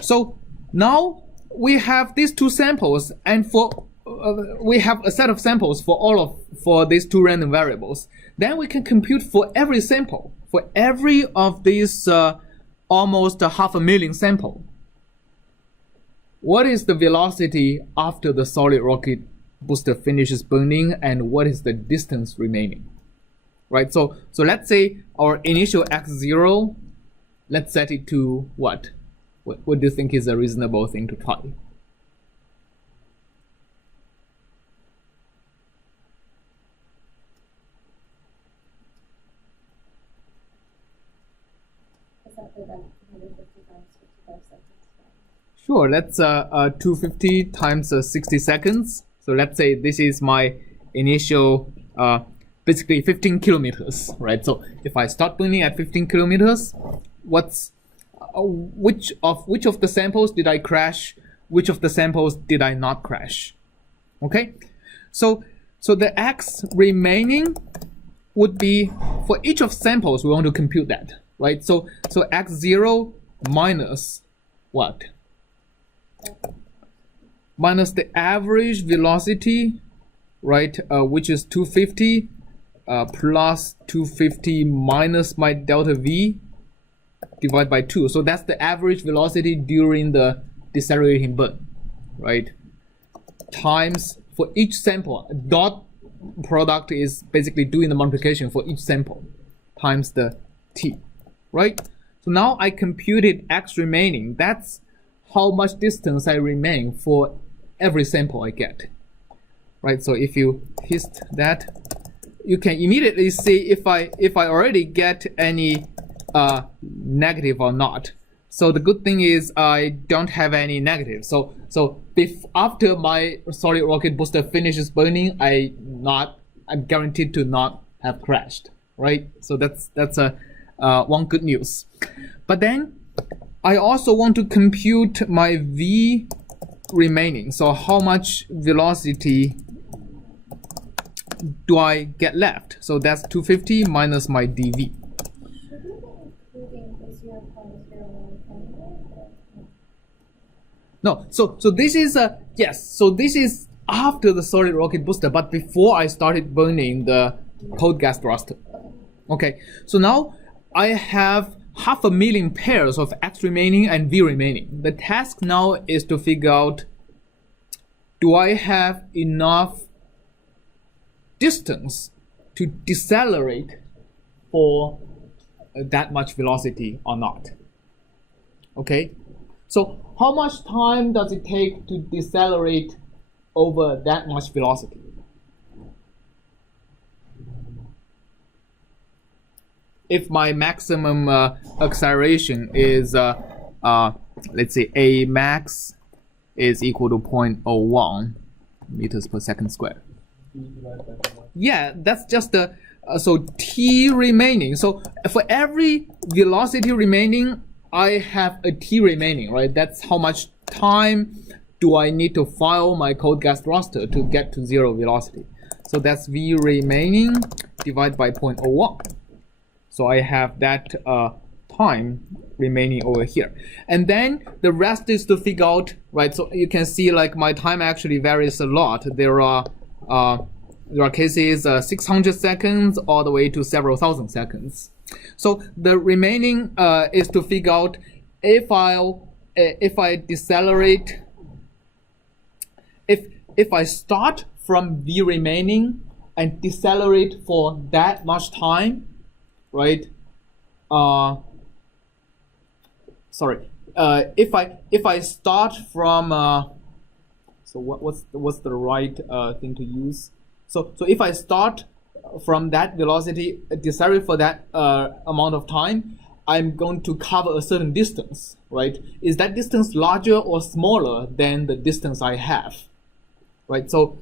So now we have these two samples, and for we have a set of samples for these two random variables. Then we can compute for every sample, for every of these almost 500,000 sample. What is the velocity after the solid rocket booster finishes burning, and what is the distance remaining? Right. So let's say our initial x0, let's set it to what? What do you think is a reasonable thing to try? Sure, that's 250 times 60 seconds. So let's say this is my initial, basically 15 kilometers, right? So if I start burning at 15 kilometers, what's which of the samples did I crash? Which of the samples did I not crash? Okay, so the x remaining would be for each of samples. We want to compute that, right? So x0 minus what? Minus the average velocity, right? Which is 250 plus 250 minus my delta v divided by 2. So that's the average velocity during the decelerating burn, right? Times for each sample, dot product is basically doing the multiplication for each sample times the t, right? So now I computed x remaining. That's how much distance I remain for every sample I get, right? So if you hist that, you can immediately see if I already get any negative or not. So the good thing is I don't have any negative. So after my solid rocket booster finishes burning, I'm guaranteed to not have crashed, right? So that's one good news. But then I also want to compute my v remaining. So how much velocity do I get left? So that's 250 minus my dv. No, so this is yes. So this is after the solid rocket booster, but before I started burning the cold gas thruster. Okay, so now I have 500,000 pairs of x remaining and v remaining. The task now is to figure out, do I have enough distance to decelerate for that much velocity or not? Okay, so how much time does it take to decelerate over that much velocity? If my maximum acceleration is, let's say a max is equal to 0.01 meters per second squared. Yeah, that's just the, so t remaining. So for every velocity remaining, I have a t remaining, right? That's how much time do I need to fire my cold gas thruster to get to zero velocity. So that's v remaining divided by 0.01. So I have that time remaining over here. And then the rest is to figure out, right? So you can see like my time actually varies a lot. There are cases 600 seconds all the way to several thousand seconds. So the remaining is to figure out if I decelerate, if I start from v remaining and decelerate for that much time, right? If I start from so what's the right thing to use? So if I start from that velocity, decelerate for that amount of time, I'm going to cover a certain distance, right? Is that distance larger or smaller than the distance I have, right? So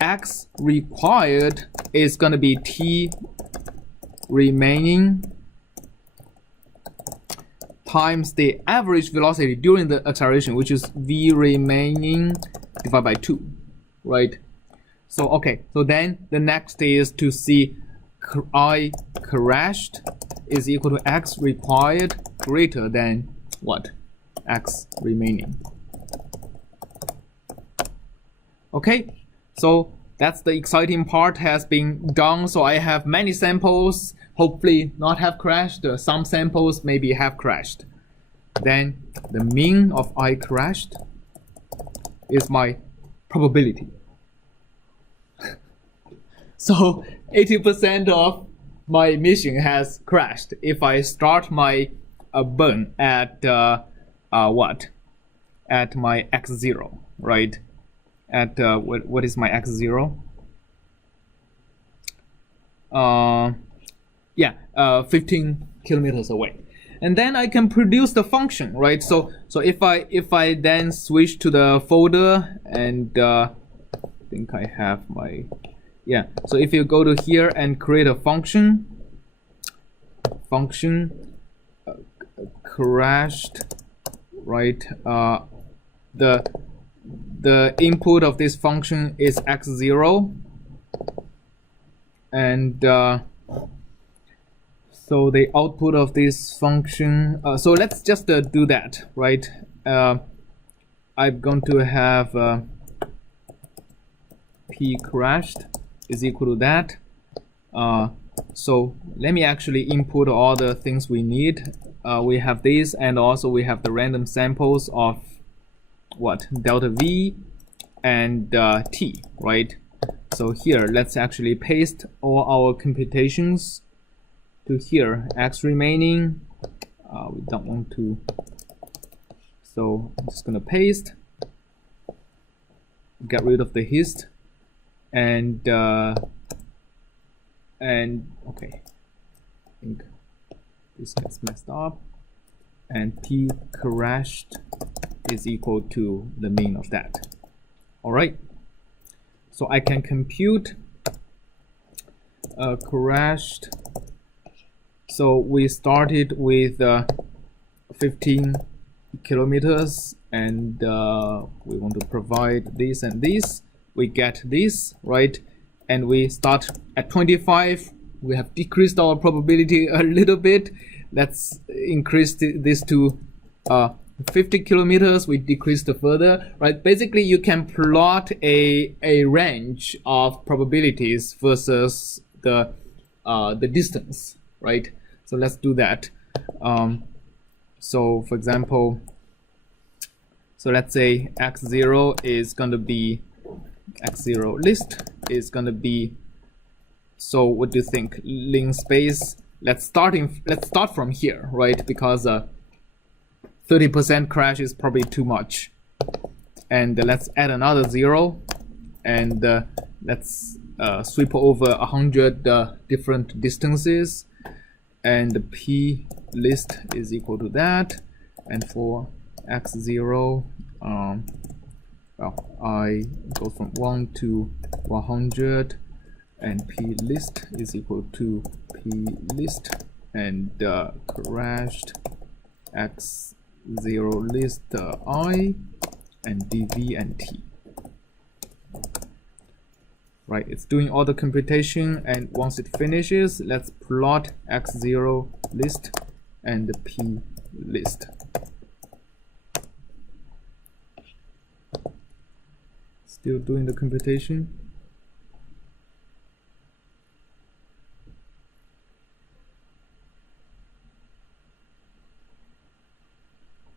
x required is going to be t remaining times the average velocity during the acceleration, which is v remaining divided by 2, right? So okay, so then the next is to see I crashed is equal to x required greater than what? x remaining. Okay, so that's the exciting part has been done. So I have many samples, hopefully not have crashed. Some samples maybe have crashed. Then the mean of I crashed is my probability. So 80% of my mission has crashed if I start my burn at what? At my x0, right? At what is my x0? 15 kilometers away. And then I can produce the function, right? So if I then switch to the folder and I think I have my so if you go to here and create a function crashed, right? The input of this function is x0, and so the output of this function, so let's just do that, right? I'm going to have p crashed is equal to that. So let me actually input all the things we need. We have this, and also we have the random samples of what? Delta V and T, right? So here, let's actually paste all our computations to here. X remaining, we don't want to, so I'm just gonna paste, get rid of the hist, and okay, I think this gets messed up, and P crashed is equal to the mean of that. All right, so I can compute crashed. So we started with 15 kilometers, and we want to provide this and this. We get this, right? And we start at 25. We have decreased our probability a little bit. Let's increase this to 50 kilometers. We decreased further, right? Basically, you can plot a range of probabilities versus the distance, right? So let's do that. So for example, so let's say x0 is going to be x0 list is going to be, so what do you think? Link space. Let's start from here, right? Because 30% crash is probably too much. And let's add another 0, and let's sweep over 100 different distances, and the p list is equal to that. And for x0, well, I go from 1 to 100, and p list is equal to p list, and crashed x0 list I, and dv and t. Right, it's doing all the computation, and once it finishes, let's plot x0 list and the p list. Still doing the computation.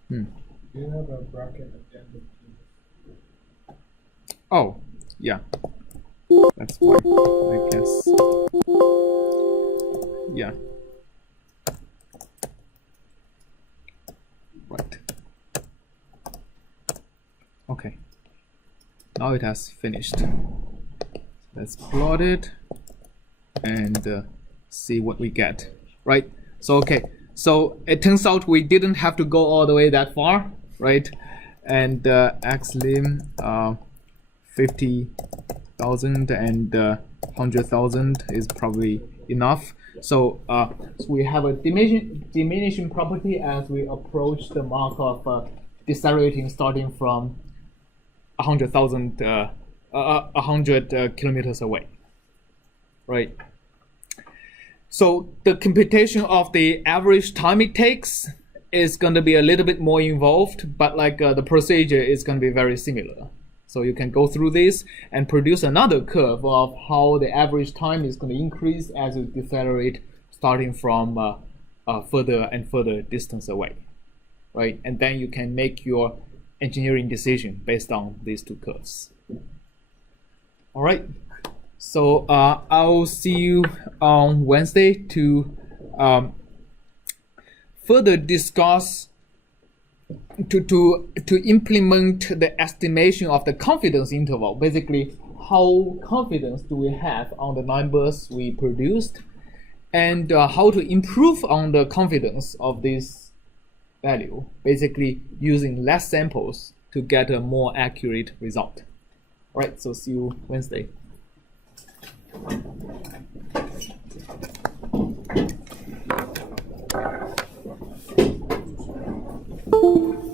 Do you have a bracket at the end of P? Oh, yeah. That's why, I guess. Yeah. Right. Okay. Now it has finished. Let's plot it and see what we get. Right. So okay. So it turns out we didn't have to go all the way that far, right? And xlim 50,000 and 100,000 is probably enough. So, so we have a diminishing property as we approach the mark of decelerating starting from 100,000 100 kilometers away, right? So the computation of the average time it takes is going to be a little bit more involved, but like the procedure is going to be very similar. So you can go through this and produce another curve of how the average time is going to increase as you decelerate, starting from further and further distance away, right? And then you can make your engineering decision based on these two curves. All right. So I'll see you on Wednesday to further discuss to implement the estimation of the confidence interval. Basically, how confidence do we have on the numbers we produced, and how to improve on the confidence of this value, basically using less samples to get a more accurate result. All right, so see you Wednesday. Thank you.